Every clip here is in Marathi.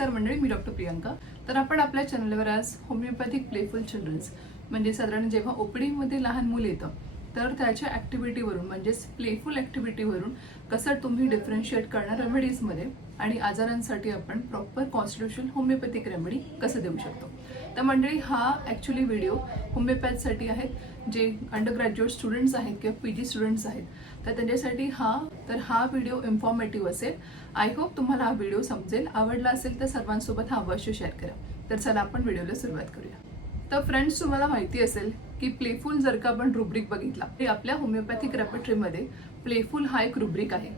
नमस्कार मंडळी, मी डॉक्टर प्रियंका। तर आपण आपल्या चॅनलवर आज होमिओपॅथिक प्लेफुल चिल्ड्रन्स म्हणजे साधारण जेव्हा ओपीडी मध्ये लहान मूल येतं तर त्याच्या ऍक्टिव्हिटीवरून म्हणजे प्लेफुल ऍक्टिव्हिटीवरून कसं तुम्ही डिफरन्शिएट करणार रेमेडीज मध्ये आणि आजारांसाठी आपण प्रॉपर कॉन्स्टिट्यूशनल होमिओपॅथिक रेमेडी कसं देऊ शकतो। तर मंडळी, हा ऍक्च्युअली व्हिडिओ होमिओपॅथसाठी आहेत जे अंडर ग्रॅज्युएट स्टुडंट्स आहेत किंवा पीजी स्टुडंट्स आहेत, तर त्यांच्यासाठी हा व्हिडिओ इन्फॉर्मेटिव्ह असेल। आय होप तुम्हाला हा व्हिडिओ समजेल। आवडला असेल तर सर्वांसोबत हा अवश्य शेअर करा। तर चला आपण व्हिडिओला सुरुवात करूया। तर फ्रेंड्स, तुम्हाला माहिती असेल की प्लेफुल जर का आपण रुब्रिक बघितला तर आपल्या होमिओपॅथिक रेपर्टरीमध्ये प्लेफुल हा एक रुब्रिक आहे।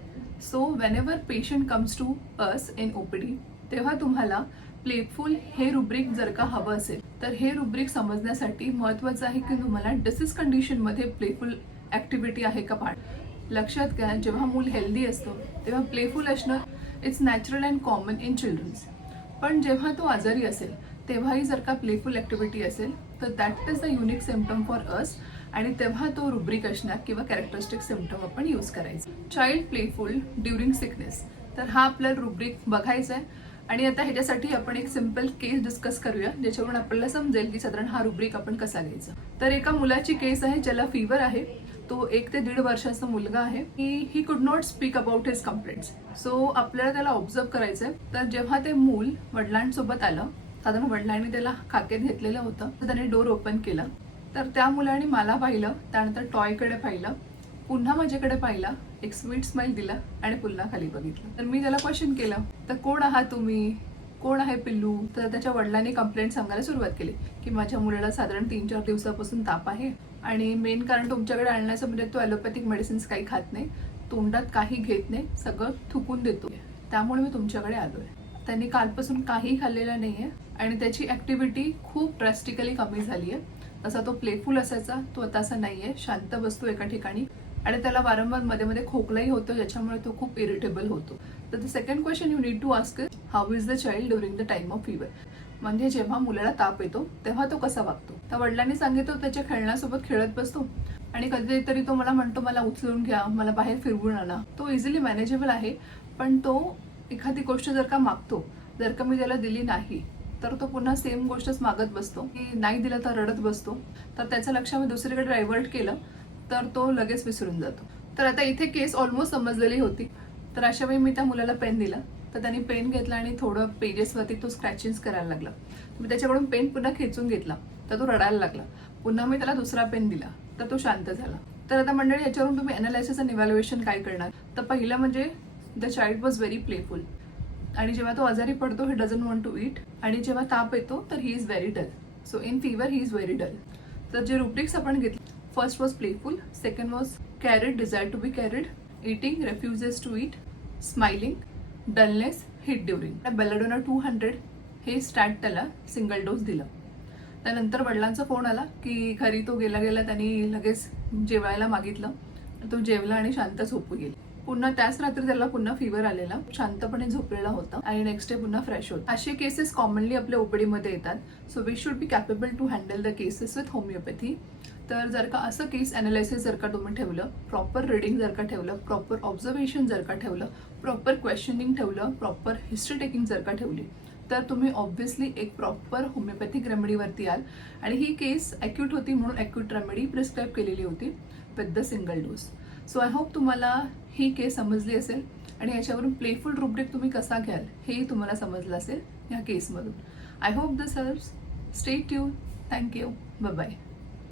So whenever patient comes to us in OPD तेव्हा तुम्हाला प्लेफुल हे रुब्रिक जर का हवं असेल तर हे रुब्रिक समजण्यासाठी महत्त्वाचं आहे की तुम्हाला डिसीज कंडिशनमध्ये प्लेफुल ऍक्टिव्हिटी आहे का पाहणं। लक्षात घ्या, जेव्हा मूल हेल्दी असतो तेव्हा प्लेफुल असणं it's natural and common in childrens. पण जेव्हा तो आजारी असेल तेव्हाही जर का प्लेफुल ऍक्टिव्हिटी असेल तर that is the unique symptom for us, आणि तेव्हा तो रुब्रिक असणार किंवा कॅरेक्टरिस्टिक सिम्पटम आपण यूज करायचा। चाइल्ड प्लेफुल ड्युरिंग सिकनेस, तर हा आपल्याला रुब्रिक बघायचा आहे। आणि आता ह्याच्यासाठी आपण एक सिंपल केस डिस्कस करूया ज्याच्यावरून आपल्याला समजेल की साधारण हा रुब्रिक आपण कसा घ्यायचा। तर एका मुलाची केस आहे ज्याला फीवर आहे। तो 1 ते 1.5 वर्षाचा मुलगा आहे। He could not speak about his complaints. So आपल्याला त्याला ऑब्झर्व करायचंय। तर जेव्हा ते मूल वडिलांसोबत आलं, साधारण वडिलांनी त्याला खाकेत घेतलेलं होतं, तर त्याने डोर ओपन केला। तर त्या मुलाने मला पाहिलं, त्यानंतर टॉयकडे पाहिलं, पुन्हा माझ्याकडे पाहिला, एक स्वीट स्माइल दिला आणि पुन्हा खाली बघितलं। तर मी त्याला क्वेश्चन केलं, तर कोण आहात तुम्ही, कोण आहे पिल्लू? तर त्याच्या वडिलांनी कंप्लेंट सांगायला सुरुवात केली की माझ्या मुलाला साधारण 3-4 दिवसापासून ताप आहे आणि मेन कारण तुमच्याकडे आणण्याचं म्हणजे तो ॲलोपॅथिक मेडिसिन्स काही खात नाही, तोंडात काही घेत नाही, सगळं थुकून देतो, त्यामुळे मी तुमच्याकडे आलोय। त्यांनी कालपासून काही खाल्लेलं नाहीये आणि त्याची ऍक्टिव्हिटी खूप ड्रॅस्टिकली कमी झाली आहे। तसा तो प्लेफुल असायचा, तो आता असा नाहीये, शांत बसतो एका ठिकाणी आणि त्याला वारंवार मध्ये मध्ये खोकलाही होतो ज्याच्यामुळे तो खूप इरिटेबल होतो। तर the second question you need to ask is how is the child during the time of fever, म्हणजे जेव्हा मुलाला ताप येतो तेव्हा तो कसा वागतो। तर वडिलांनी सांगितलं त्याच्या खेळण्यासोबत खेळत बसतो आणि कधीतरी तो मला म्हणतो मला उचलून घ्या, मला बाहेर फिरवून आणा। तो इझिली मॅनेजेबल आहे, पण तो एखादी गोष्ट जर का मागतो, जर का मी त्याला दिली नाही तर तो पुन्हा सेम गोष्टच मागत बसतो, की नाही दिलं तर रडत बसतो। तर त्याचं लक्ष मी दुसरीकडे डायव्हर्ट केलं तर तो लगेच विसरून जातो। तर आता इथे केस ऑलमोस्ट समजलेली होती। तर अशा वेळी मी त्या मुलाला पेन दिला, तर त्यांनी पेन घेतला आणि थोडं पेजेसवरती तो स्क्रॅचिंग करायला लागला। मी त्याच्याकडून पेन पुन्हा खेचून घेतला तर तो रडायला लागला। पुन्हा मी त्याला दुसरा पेन दिला तर तो शांत झाला। तर आता मंडळी, याच्यावरून तुम्ही अनालायसिस आणि इव्हॅल्युएशन काय करणार? तर पहिलं म्हणजे the child was very playful, आणि जेव्हा तो आजारी पडतो he doesn't want to eat, आणि जेव्हा ताप येतो तर he is very dull. So in fever he is very dull. तर जे रुब्रिक्स आपण घेतले, first was playful, second was carried, desire to be carried, eating, refuses to eat, smiling, dullness, heat during. Belladonna 200 हे स्टॅट त्याला सिंगल डोस दिला। त्यानंतर वडिलांचा फोन आला की घरी तो गेला त्यांनी लगेच जेवायला मागितलं, तो जेवला आणि शांत झोपू गेला। पुन्हा त्याच रात्री त्याला पुन्हा फीवर आलेला, शांतपणे झोपलेला होता आणि नेक्स्ट डे पुन्हा फ्रेश होता। असे केसेस कॉमनली आपल्या ओपीडी मध्ये येतात। So we should be capable to handle the cases with homeopathy. तर जर का असं केस अनालिसिस जर का तुम्ही ठेवलं, प्रॉपर रिडिंग जर का ठेवलं, प्रॉपर ऑब्झर्वेशन जर का ठेवलं, प्रॉपर क्वेश्चनिंग ठेवलं, प्रॉपर हिस्ट्री टेकिंग जर का ठेवली, तर तुम्ही ऑब्व्हियसली एक प्रॉपर होमिओपॅथिक रेमेडीवरती याल। आणि ही केस अॅक्यूट होती म्हणून अॅक्यूट रेमेडी प्रिस्क्राईब केलेली होती with the single dose. So I hope तुम्हाला ही केस समजली असेल आणि याच्यावरून प्लेफुल रुब्रिक तुम्ही कसा घ्याल हेही तुम्हाला समजलं असेल या केसमधून। I hope this helps. Stay tune. Thank you. Bye bye.